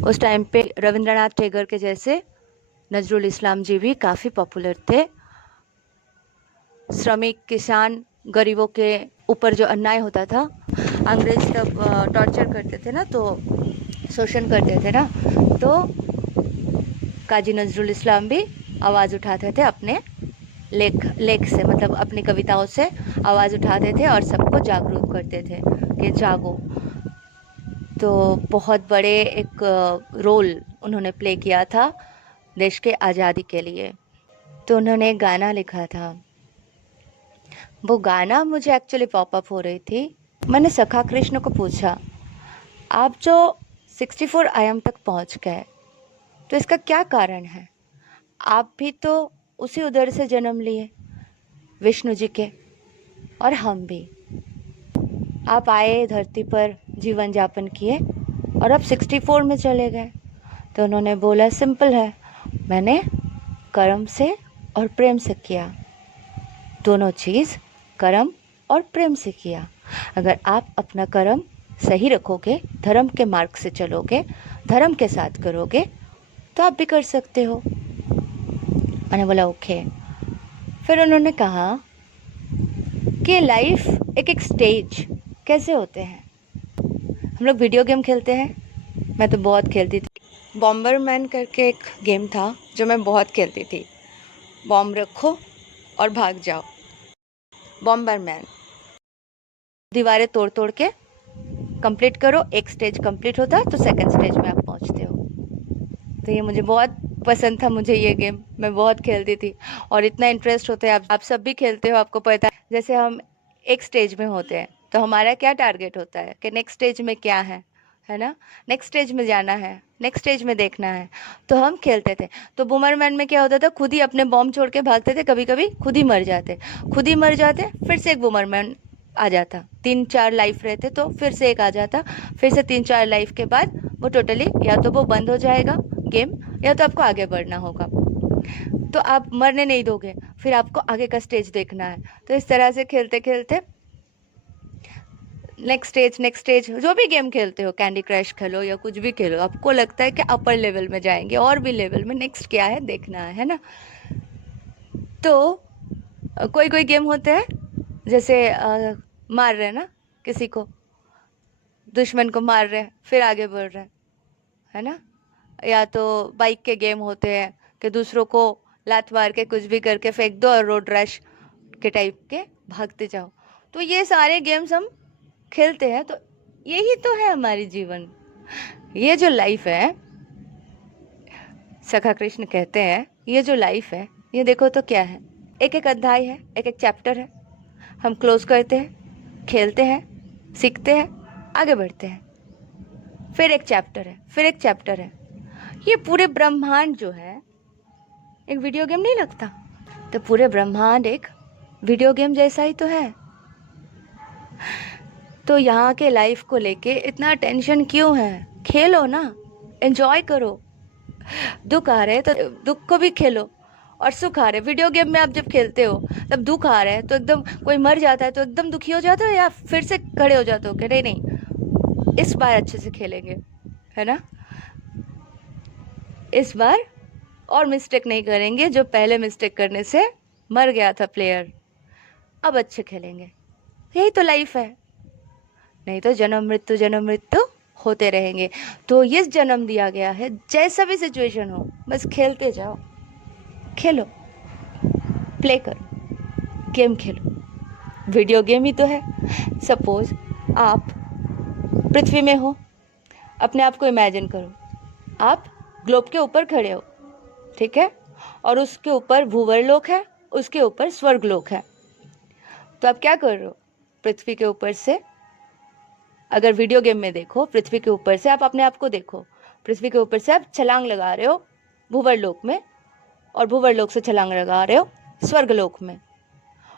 उस टाइम पे रविंद्रनाथ टैगोर के जैसे नजरुल इस्लाम जी भी काफ़ी पॉपुलर थे। श्रमिक, किसान, गरीबों के ऊपर जो अन्याय होता था, अंग्रेज तब टॉर्चर करते थे ना, तो शोषण करते थे ना, तो काजी नजरुल इस्लाम भी आवाज़ उठाते थे अपने लेख से, मतलब अपनी कविताओं से आवाज़ उठाते थे और सबको जागरूक करते थे कि जागो। तो बहुत बड़े एक रोल उन्होंने प्ले किया था देश के आज़ादी के लिए। तो उन्होंने एक गाना लिखा था, वो गाना मुझे एक्चुअली पॉपअप हो रही थी। मैंने सखा कृष्ण को पूछा, आप जो 64 आयाम तक पहुंच गए तो इसका क्या कारण है? आप भी तो उसी उदर से जन्म लिए, विष्णु जी के, और हम भी। आप आए धरती पर, जीवन यापन किए और अब 64 में चले गए। तो उन्होंने बोला, सिंपल है, मैंने कर्म से और प्रेम से किया, दोनों चीज़ कर्म और प्रेम से किया। अगर आप अपना कर्म सही रखोगे, धर्म के मार्ग से चलोगे, धर्म के साथ करोगे, तो आप भी कर सकते हो। मैंने बोला ओके। फिर उन्होंने कहा कि लाइफ एक एक स्टेज कैसे होते हैं। हम लोग वीडियो गेम खेलते हैं, मैं तो बहुत खेलती थी। बॉम्बरमैन करके एक गेम था जो मैं बहुत खेलती थी। बॉम्ब रखो और भाग जाओ, बॉम्बरमैन। दीवारें तोड़ तोड़ के कंप्लीट करो, एक स्टेज कंप्लीट होता है तो सेकंड स्टेज में आप पहुंचते हो। तो ये मुझे बहुत पसंद था, मुझे ये गेम मैं बहुत खेलती थी और इतना इंटरेस्ट होता है। आप सब भी खेलते हो, आपको पता है। जैसे हम एक स्टेज में होते हैं तो हमारा क्या टारगेट होता है कि नेक्स्ट स्टेज में क्या है ना, नेक्स्ट स्टेज में जाना है, नेक्स्ट स्टेज में देखना है। तो हम खेलते थे। तो बूमरमैन में क्या होता था, खुद ही अपने बॉम्ब छोड़ के भागते थे, कभी कभी खुद ही मर जाते, खुद ही मर जाते, फिर से एक बूमरमैन आ जाता, 3-4 लाइफ रहते तो फिर से एक आ जाता, फिर से 3-4 लाइफ के बाद वो टोटली या तो वो बंद हो जाएगा गेम, या तो आपको आगे बढ़ना होगा। तो आप मरने नहीं दोगे, फिर आपको आगे का स्टेज देखना है। तो इस तरह से खेलते खेलते नेक्स्ट स्टेज, जो भी गेम खेलते हो, कैंडी क्रश खेलो या कुछ भी खेलो, आपको लगता है कि अपर लेवल में जाएंगे, और भी लेवल में नेक्स्ट क्या है देखना है ना। तो कोई कोई गेम होते हैं जैसे मार रहे ना किसी को, दुश्मन को मार रहे फिर आगे बढ़ रहे है ना। या तो बाइक के गेम होते हैं कि दूसरों को लात मार के कुछ भी करके फेंक दो और रोड रैश के टाइप के भागते जाओ। तो ये सारे गेम्स हम खेलते हैं। तो यही तो है हमारी जीवन, ये जो लाइफ है। सखा कृष्ण कहते हैं ये जो लाइफ है, ये देखो तो क्या है, एक एक अध्याय है, एक एक चैप्टर है। हम क्लोज करते हैं, खेलते हैं, सीखते हैं, आगे बढ़ते हैं, फिर एक चैप्टर है, फिर एक चैप्टर है। ये पूरे ब्रह्मांड जो है एक वीडियो गेम नहीं लगता? तो पूरे ब्रह्मांड एक वीडियो गेम जैसा ही तो है। तो यहाँ के लाइफ को लेके इतना टेंशन क्यों है? खेलो ना, एंजॉय करो। दुख आ रहे है तो दुख को भी खेलो, और सुख आ रहे, वीडियो गेम में आप जब खेलते हो तब दुख आ रहा है तो एकदम, कोई मर जाता है तो एकदम दुखी हो जाते हो, या फिर से खड़े हो जाते हो कि नहीं नहीं इस बार अच्छे से खेलेंगे, है ना, इस बार और मिस्टेक नहीं करेंगे, जो पहले मिस्टेक करने से मर गया था प्लेयर, अब अच्छे खेलेंगे। यही तो लाइफ है। नहीं तो जन्म मृत्यु होते रहेंगे। तो ये जन्म दिया गया है, जैसा भी सिचुएशन हो बस खेलते जाओ, खेलो, प्ले करो, गेम खेलो। वीडियो गेम ही तो है। सपोज आप पृथ्वी में हो, अपने आप को इमेजिन करो, आप ग्लोब के ऊपर खड़े हो, ठीक है, और उसके ऊपर भूवर्लोक है, उसके ऊपर स्वर्गलोक है। तो आप क्या कर रहे हो? पृथ्वी के ऊपर से, अगर वीडियो गेम में देखो, पृथ्वी के ऊपर से आप अपने आप को देखो, पृथ्वी के ऊपर से आप छलांग लगा रहे हो भूवर्लोक में, और भूवर्लोक से छलांग लगा रहे हो स्वर्गलोक में,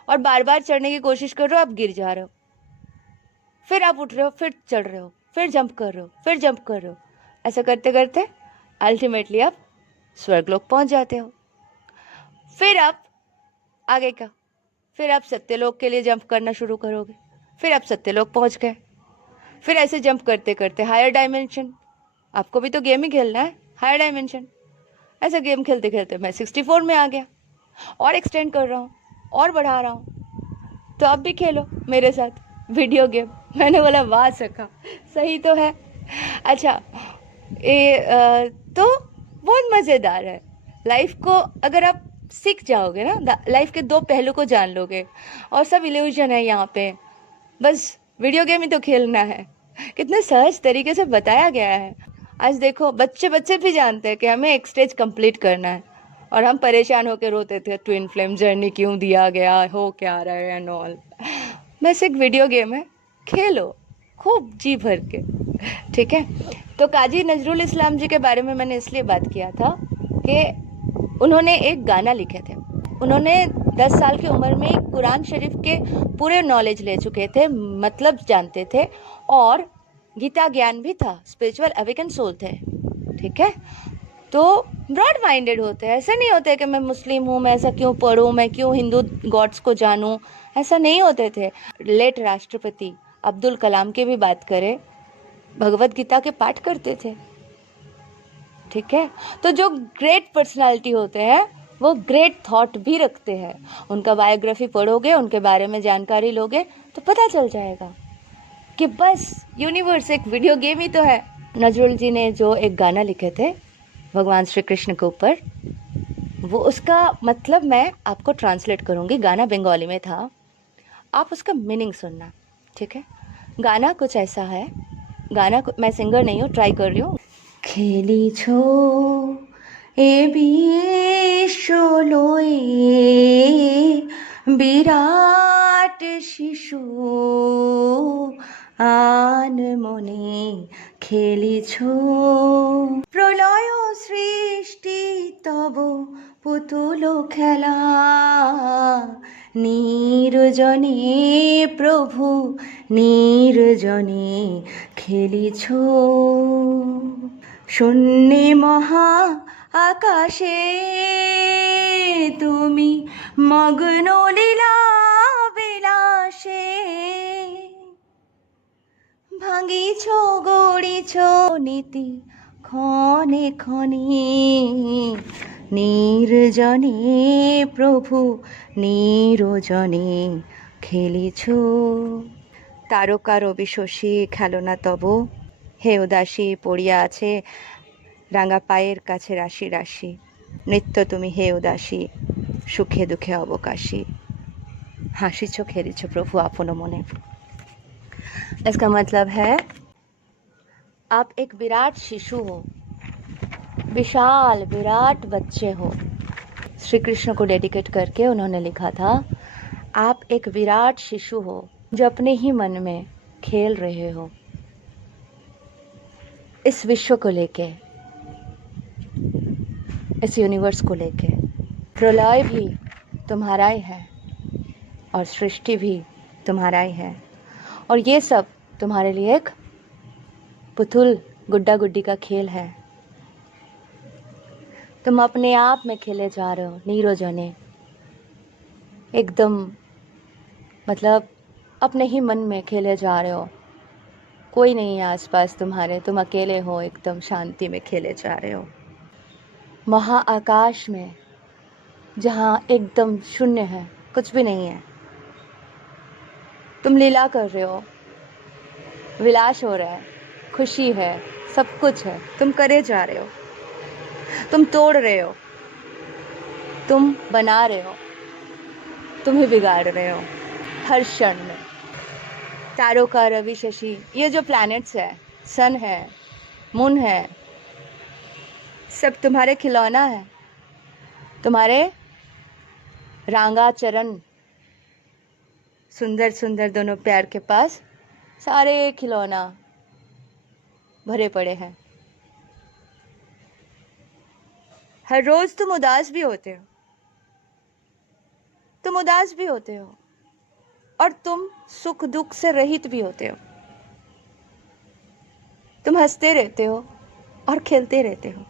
और बार बार चढ़ने की कोशिश कर रहे हो, आप गिर जा रहे हो, फिर आप उठ रहे हो, फिर चढ़ रहे हो, फिर जंप कर रहे हो, फिर जंप कर रहे हो। ऐसा करते करते अल्टीमेटली आप स्वर्गलोक पहुंच जाते हो। फिर आप आगे का, फिर आप सत्यलोक के लिए जंप करना शुरू करोगे, फिर आप सत्यलोक पहुंच गए, फिर ऐसे जंप करते करते हायर डायमेंशन, आपको भी तो गेम ही खेलना है, हायर डायमेंशन। ऐसा गेम खेलते खेलते मैं 64 में आ गया, और एक्सटेंड कर रहा हूँ और बढ़ा रहा हूँ। तो आप भी खेलो मेरे साथ वीडियो गेम। मैंने बोला वाह सखा, सही तो है। अच्छा, तो बहुत मज़ेदार है। लाइफ को अगर आप सीख जाओगे ना, लाइफ के दो पहलू को जान लोगे, और सब इल्यूजन है यहाँ पे, बस वीडियो गेम ही तो खेलना है। कितने सहज तरीके से बताया गया है। आज देखो बच्चे बच्चे भी जानते हैं कि हमें एक स्टेज कंप्लीट करना है, और हम परेशान होकर रोते थे ट्विन फ्लेम जर्नी क्यों दिया गया, हो क्या रहा है एंड ऑल। बस एक वीडियो गेम है, खेलो खूब जी भर के, ठीक है। तो काजी नजरुल इस्लाम जी के बारे में मैंने इसलिए बात किया था कि उन्होंने एक गाना लिखे थे। उन्होंने 10 साल की उम्र में कुरान शरीफ के पूरे नॉलेज ले चुके थे, मतलब जानते थे, और गीता ज्ञान भी था, स्पिरिचुअल अवेकन सोल थे, ठीक है। तो ब्रॉड माइंडेड होते हैं, ऐसा नहीं होता है कि मैं मुस्लिम हूँ, मैं ऐसा क्यों पढ़ूँ, मैं क्यों हिंदू गॉड्स को जानूँ, ऐसा नहीं होते थे। लेट राष्ट्रपति अब्दुल कलाम की भी बात करें, भगवत गीता के पाठ करते थे, ठीक है। तो जो ग्रेट पर्सनालिटी होते हैं वो ग्रेट थॉट भी रखते हैं। उनका बायोग्राफी पढ़ोगे, उनके बारे में जानकारी लोगे तो पता चल जाएगा कि बस यूनिवर्स एक वीडियो गेम ही तो है। नजरुल जी ने जो एक गाना लिखे थे भगवान श्री कृष्ण के ऊपर, वो उसका मतलब मैं आपको ट्रांसलेट करूँगी। गाना बंगाली में था, आप उसका मीनिंग सुनना, ठीक है। गाना कुछ ऐसा है, मैं सिंगर नहीं हूँ, ट्राई कर रही हूँ। খেলিছ এ বিশ্বলয়ে বিরাট শিশু আন মনে খেলিছ প্রলয় সৃষ্টি তব পুতুল খেলা নির্জনে প্রভু নির্জনে খেলিছ শূন্যে মহা আকাশে তুমি মগ্ন লীলা বিলাসে ভাঙিছ গড়িছ নীতি ক্ষণে ক্ষণে নির্জনে প্রভু নিরজনে খেলিছ তারকা রবি শশী খেলো না তব হে উদাসী পড়িয়া আছে রাঙা পায়ের কাছে রাশি রাশি নৃত্য তুমি হে উদাসী সুখে দুঃখে অবকাশী হাসিছ খেলিছ প্রভु আপন মনে। इसका मतलब है आप एक विराट शिशु हो, विशाल विराट बच्चे हो। श्री कृष्ण को डेडिकेट करके उन्होंने लिखा था, आप एक विराट शिशु हो जो अपने ही मन में खेल रहे हो इस विश्व को लेके, इस यूनिवर्स को लेके। प्रलय भी तुम्हारा ही है और सृष्टि भी तुम्हारा ही है, और ये सब तुम्हारे लिए एक पुतुल गुड्डा गुड्डी का खेल है। तुम अपने आप में खेले जा रहे हो नीरजने, एकदम मतलब अपने ही मन में खेले जा रहे हो, कोई नहीं है आसपास तुम्हारे, तुम अकेले हो, एकदम शांति में खेले जा रहे हो। महाआकाश में जहाँ एकदम शून्य है, कुछ भी नहीं है, तुम लीला कर रहे हो, विलास हो रहा है, खुशी है, सब कुछ है, तुम करे जा रहे हो, तुम तोड़ रहे हो, तुम बना रहे हो, तुम ही बिगाड़ रहे हो हर क्षण में। तारों का रवि शशि, ये जो प्लैनेट्स है, सन है, मून है, सब तुम्हारे खिलौना है, तुम्हारे रांगा चरण सुंदर सुंदर दोनों पैर के पास सारे खिलौना भरे पड़े हैं। हर रोज तुम उदास भी होते हो, तुम उदास भी होते हो, और तुम सुख दुख से रहित भी होते हो। तुम हंसते रहते हो और खेलते रहते हो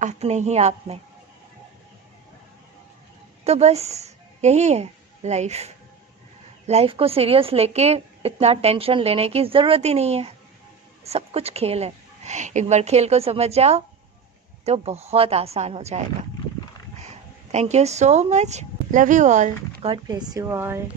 अपने ही आप में। तो बस यही है लाइफ। लाइफ को सीरियस लेके इतना टेंशन लेने की ज़रूरत ही नहीं है, सब कुछ खेल है। एक बार खेल को समझ जाओ तो बहुत आसान हो जाएगा। Thank you so much, love you all, God bless you all.